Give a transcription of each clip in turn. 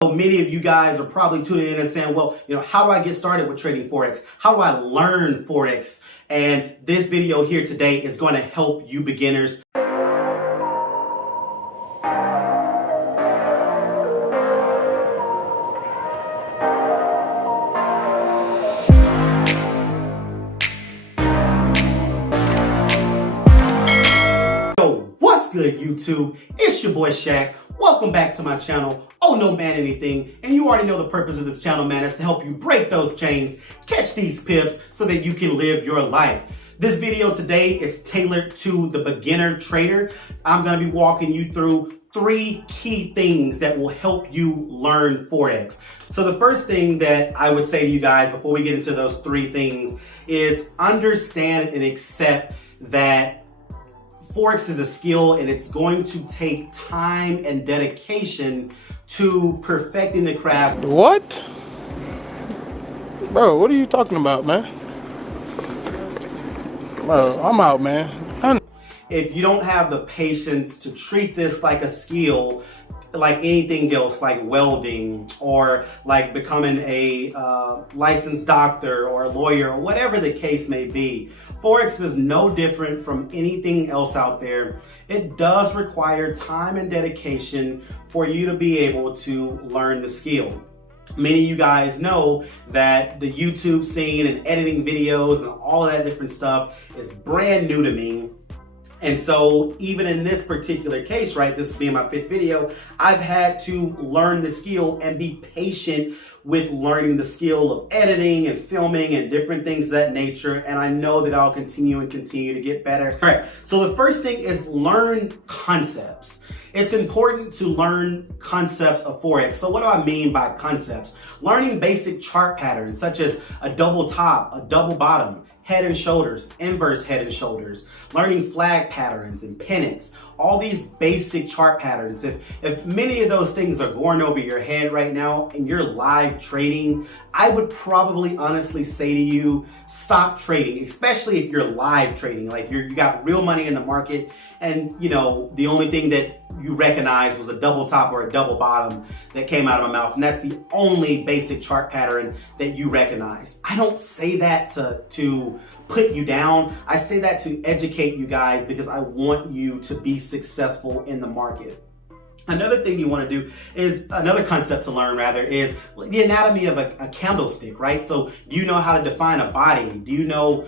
So many of you guys are probably tuning in and saying, well, how do I get started with trading Forex? How do I learn Forex? And this video here today is going to help you beginners. Yo, what's good, YouTube? It's your boy Shaq. Welcome back to my channel. Oh no man anything, and you already know the purpose of this channel, man, is to help you break those chains, catch these pips so that you can live your life. This video today is tailored to the beginner trader. I'm going to be walking you through 3 key things that will help you learn Forex. So the first thing that I would say to you guys before we get into those 3 things is understand and accept that Forex is a skill, and it's going to take time and dedication to perfecting the craft. What? Bro, what are you talking about, man? Bro, I'm out, man. If you don't have the patience to treat this like a skill, like anything else, like welding or like becoming a licensed doctor or a lawyer or whatever the case may be, Forex is no different from anything else out there. It does require time and dedication for you to be able to learn the skill. Many of you guys know that the YouTube scene and editing videos and all of that different stuff is brand new to me. And so even in this particular case, right, this being my 5th video, I've had to learn the skill and be patient with learning the skill of editing and filming and different things of that nature. And I know that I'll continue to get better. All right, so the first thing is learn concepts. It's important to learn concepts of Forex. So what do I mean by concepts? Learning basic chart patterns such as a double top, a double bottom, head and shoulders, inverse head and shoulders, learning flag patterns and pennants, all these basic chart patterns. If many of those things are going over your head right now and you're live trading, I would probably honestly say to you, stop trading, especially if you're live trading, like you got real money in the market and the only thing that you recognize was a double top or a double bottom that came out of my mouth, and that's the only basic chart pattern that you recognize. I don't say that to put you down. I say that to educate you guys because I want you to be successful in the market. Another thing you want to do is, another concept to learn rather, is the anatomy of a candlestick, right? So do you know how to define a body? Do you know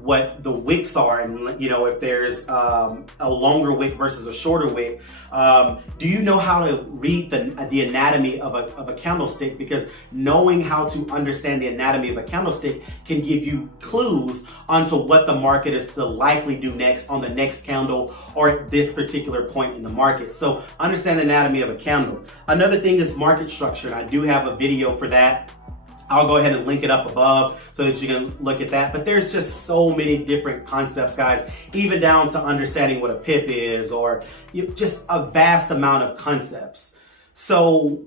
what the wicks are, and if there's a longer wick versus a shorter wick? Do you know how to read the anatomy of a candlestick? Because knowing how to understand the anatomy of a candlestick can give you clues onto what the market is to likely do next on the next candle or at this particular point in the market. So understand the anatomy of a candle. Another thing is market structure, and I do have a video for that. I'll go ahead and link it up above so that you can look at that. But there's just so many different concepts, guys, even down to understanding what a pip is, or just a vast amount of concepts. So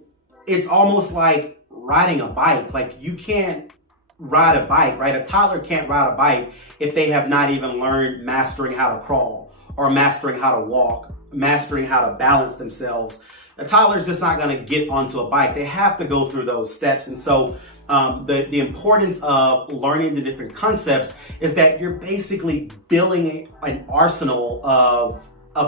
it's almost like riding a bike. Like, you can't ride a bike, right? A toddler can't ride a bike if they have not even learned mastering how to crawl or mastering how to walk, mastering how to balance themselves. A toddler's just not going to get onto a bike. They have to go through those steps. And so the importance of learning the different concepts is that you're basically building an arsenal of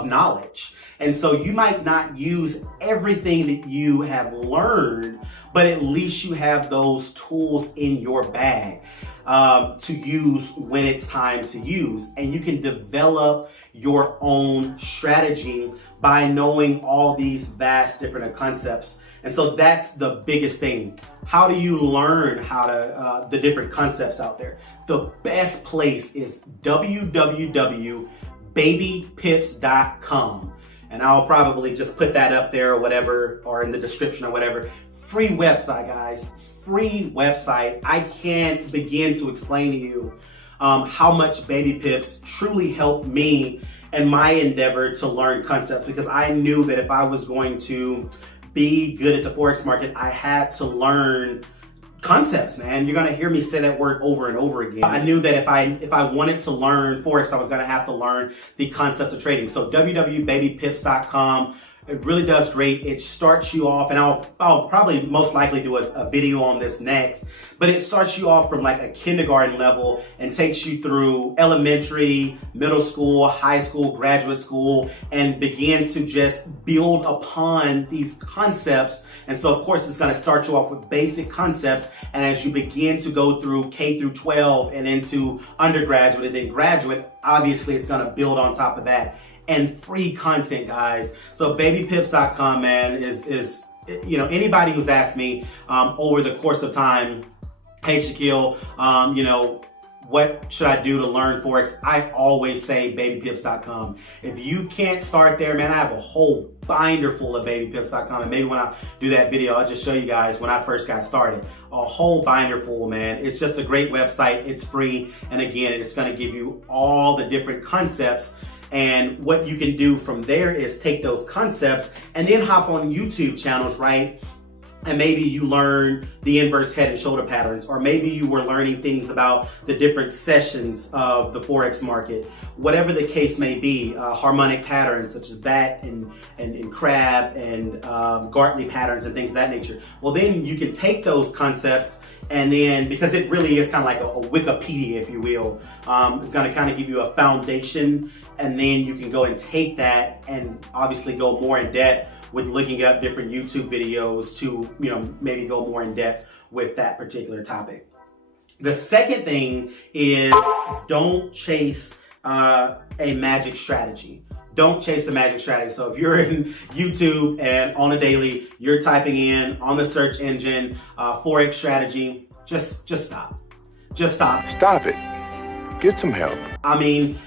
knowledge. And so you might not use everything that you have learned, but at least you have those tools in your bag to use when it's time to use. And you can develop your own strategy by knowing all these vast different concepts. And so that's the biggest thing. How do you learn how to the different concepts out there? The best place is www.babypips.com. And I'll probably just put that up there or whatever, or in the description or whatever. Free website, guys. Free website. I can't begin to explain to you how much BabyPips truly helped me in my endeavor to learn concepts, because I knew that if I was going to be good at the Forex market, I had to learn concepts, man. You're gonna hear me say that word over and over again. I knew that if I wanted to learn Forex, I was gonna have to learn the concepts of trading. So www.babypips.com. It really does great. It starts you off, and I'll probably most likely do a video on this next, but it starts you off from like a kindergarten level and takes you through elementary, middle school, high school, graduate school, and begins to just build upon these concepts. And so of course it's going to start you off with basic concepts, and as you begin to go through K through 12 and into undergraduate and then graduate, obviously it's going to build on top of that. And free content, guys. So babypips.com, man, is you know, anybody who's asked me over the course of time, hey Akil, you know, what should I do to learn Forex? I always say babypips.com. If you can't start there, man, I have a whole binder full of babypips.com, and maybe when I do that video, I'll just show you guys when I first got started. A whole binder full, man. It's just a great website. It's free, and again, it's going to give you all the different concepts. And what you can do from there is take those concepts and then hop on YouTube channels, right? And maybe you learn the inverse head and shoulder patterns, or maybe you were learning things about the different sessions of the Forex market. Whatever the case may be, harmonic patterns such as bat and crab and Gartley patterns and things of that nature. Well, then you can take those concepts, and then, because it really is kind of like a Wikipedia, if you will, it's going to kind of give you a foundation, and then you can go and take that and obviously go more in depth with looking up different YouTube videos to, you know, maybe go more in depth with that particular topic. The second thing is don't chase a magic strategy. Don't chase a magic strategy. So if you're in YouTube and on a daily, you're typing in on the search engine, Forex strategy, just stop. Just stop. Stop it. Get some help. I mean,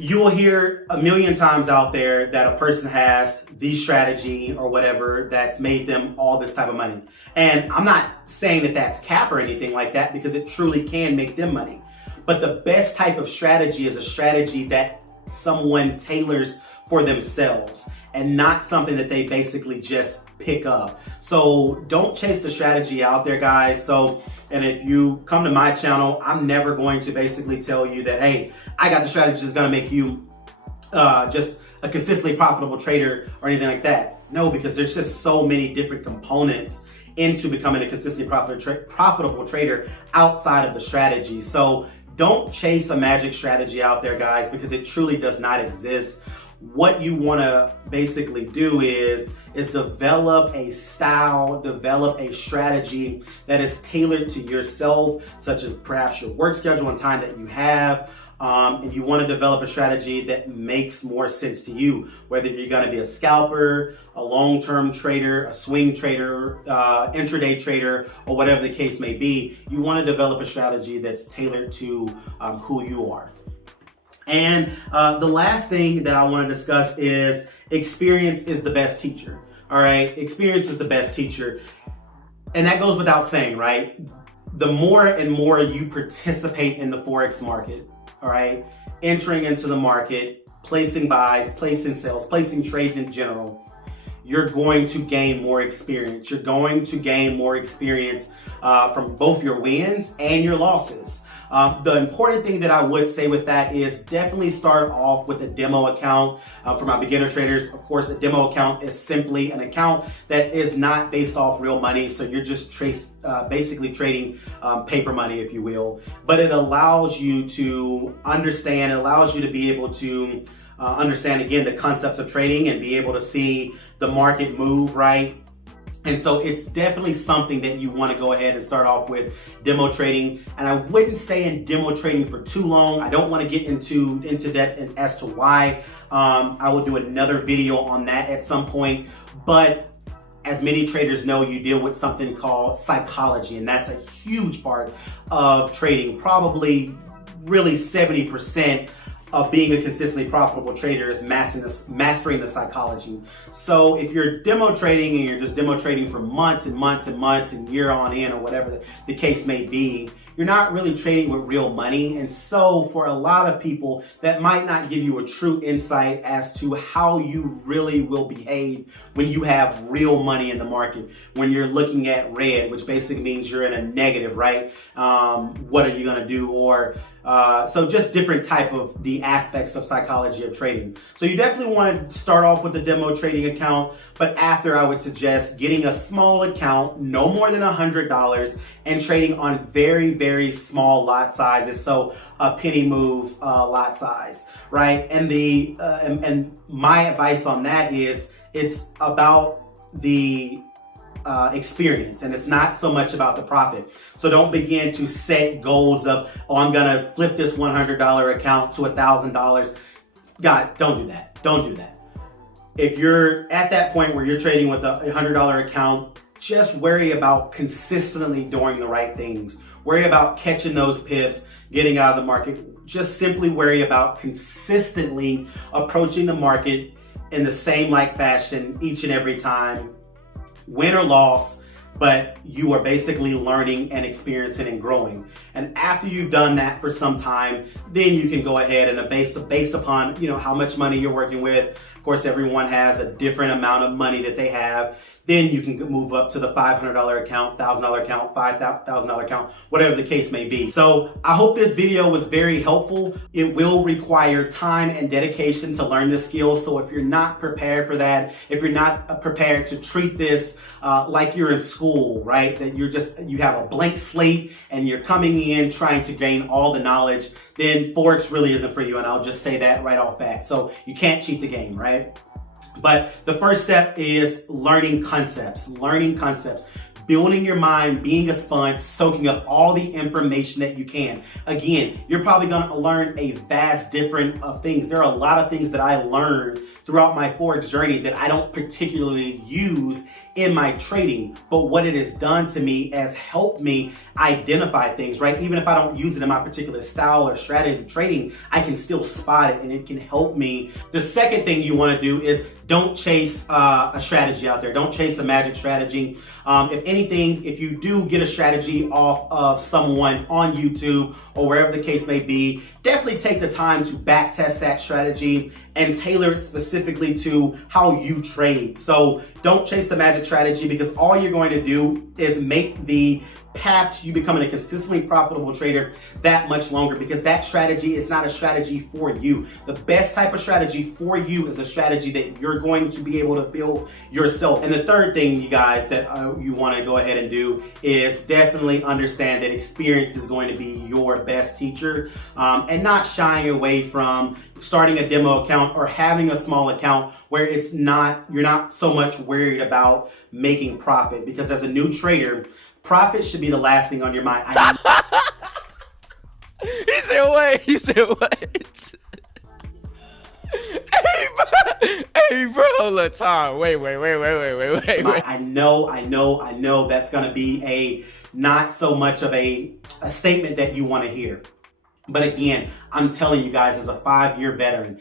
you'll hear a million times out there that a person has the strategy or whatever that's made them all this type of money. And I'm not saying that that's cap or anything like that, because it truly can make them money. But the best type of strategy is a strategy that someone tailors for themselves and not something that they basically just pick up. So don't chase the strategy out there, guys. So, and if you come to my channel, I'm never going to basically tell you that, hey, I got the strategy that's going to make you just a consistently profitable trader or anything like that. No, because there's just so many different components into becoming a consistently profitable trader outside of the strategy. So don't chase a magic strategy out there, guys, because it truly does not exist. What you want to basically do is develop a style, develop a strategy that is tailored to yourself, such as perhaps your work schedule and time that you have. And you want to develop a strategy that makes more sense to you, whether you're going to be a scalper, a long-term trader, a swing trader, intraday trader, or whatever the case may be. You want to develop a strategy that's tailored to who you are. And the last thing that I want to discuss is experience is the best teacher. All right, experience is the best teacher. And that goes without saying, right? The more and more you participate in the Forex market, all right, entering into the market, placing buys, placing sales, placing trades in general, you're going to gain more experience. You're going to gain more experience from both your wins and your losses. The important thing that I would say with that is definitely start off with a demo account. For my beginner traders, of course, a demo account is simply an account that is not based off real money. So you're just basically trading paper money, if you will. But it allows you to understand, it allows you to be able to understand, again, the concepts of trading and be able to see the market move, right? And so it's definitely something that you want to go ahead and start off with demo trading. And I wouldn't stay in demo trading for too long. I don't want to get into that as to why. I will do another video on that at some point. But as many traders know, you deal with something called psychology, and that's a huge part of trading. Probably really 70% of being a consistently profitable trader is mastering the psychology. So if you're demo trading and you're just demo trading for months and months and months and year on in, or whatever the case may be, you're not really trading with real money. And so for a lot of people, that might not give you a true insight as to how you really will behave when you have real money in the market. When you're looking at red, which basically means you're in a negative, right? What are you gonna do? Or So just different type of the aspects of psychology of trading. So you definitely want to start off with a demo trading account, but after I would suggest getting a small account, no more than $100, and trading on very, very small lot sizes. So a penny move lot size, right? And and my advice on that is it's about the experience, and it's not so much about the profit. So don't begin to set goals of, oh, I'm gonna flip this $100 account to $1,000. God, don't do that. Don't do that. If you're at that point where you're trading with a $100 account, just worry about consistently doing the right things. Worry about catching those pips, getting out of the market. Just simply worry about consistently approaching the market in the same like fashion each and every time. Win or loss, but you are basically learning and experiencing and growing. And after you've done that for some time, then you can go ahead and based upon, how much money you're working with. Of course, everyone has a different amount of money that they have. Then you can move up to the $500 account, $1,000 account, $5,000 account, whatever the case may be. So I hope this video was very helpful. It will require time and dedication to learn this skill. So if you're not prepared for that, if you're not prepared to treat this like you're in school, right? That you have a blank slate and you're coming in trying to gain all the knowledge, then Forex really isn't for you. And I'll just say that right off bat. So you can't cheat the game, right? But the first step is learning concepts, building your mind, being a sponge, soaking up all the information that you can. Again, you're probably gonna learn a vast different of things. There are a lot of things that I learned throughout my Forex journey that I don't particularly use in my trading, but what it has done to me has helped me identify things, right? Even if I don't use it in my particular style or strategy of trading, I can still spot it and it can help me. The second thing you wanna do is don't chase a strategy out there. Don't chase a magic strategy. If anything, if you do get a strategy off of someone on YouTube or wherever the case may be, definitely take the time to back test that strategy and tailor it specifically to how you trade. So don't chase the magic strategy, because all you're going to do is make the path to you becoming a consistently profitable trader that much longer, because that strategy is not a strategy for you. The best type of strategy for you is a strategy that you're going to be able to build yourself. And the third thing, you guys, that you want to go ahead and do is definitely understand that experience is going to be your best teacher, and not shying away from starting a demo account or having a small account where you're not so much worried about making profit, because as a new trader, profit should be the last thing on your mind. He said what? He said what? Hey bro, hold on, time. Wait. I know that's gonna be not so much of a statement that you want to hear. But again, I'm telling you guys, as a 5-year veteran,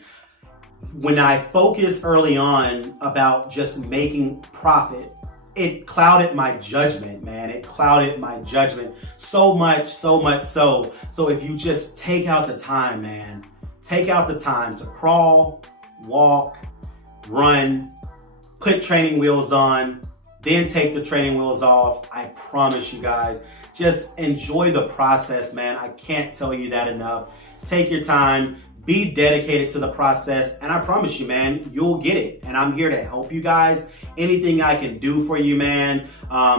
when I focused early on about just making profit, it clouded my judgment, man. It clouded my judgment so much so. So if you just take out the time, man, take out the time to crawl, walk, run, put training wheels on, then take the training wheels off. I promise you guys, just enjoy the process, man. I can't tell you that enough. Take your time, be dedicated to the process, and I promise you, man, you'll get it. And I'm here to help you guys. Anything I can do for you, man,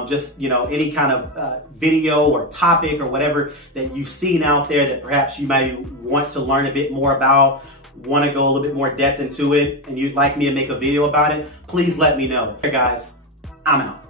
just, any kind of video or topic or whatever that you've seen out there that perhaps you might want to learn a bit more about, want to go a little bit more depth into it, and you'd like me to make a video about it, please let me know. Hey guys, I'm out.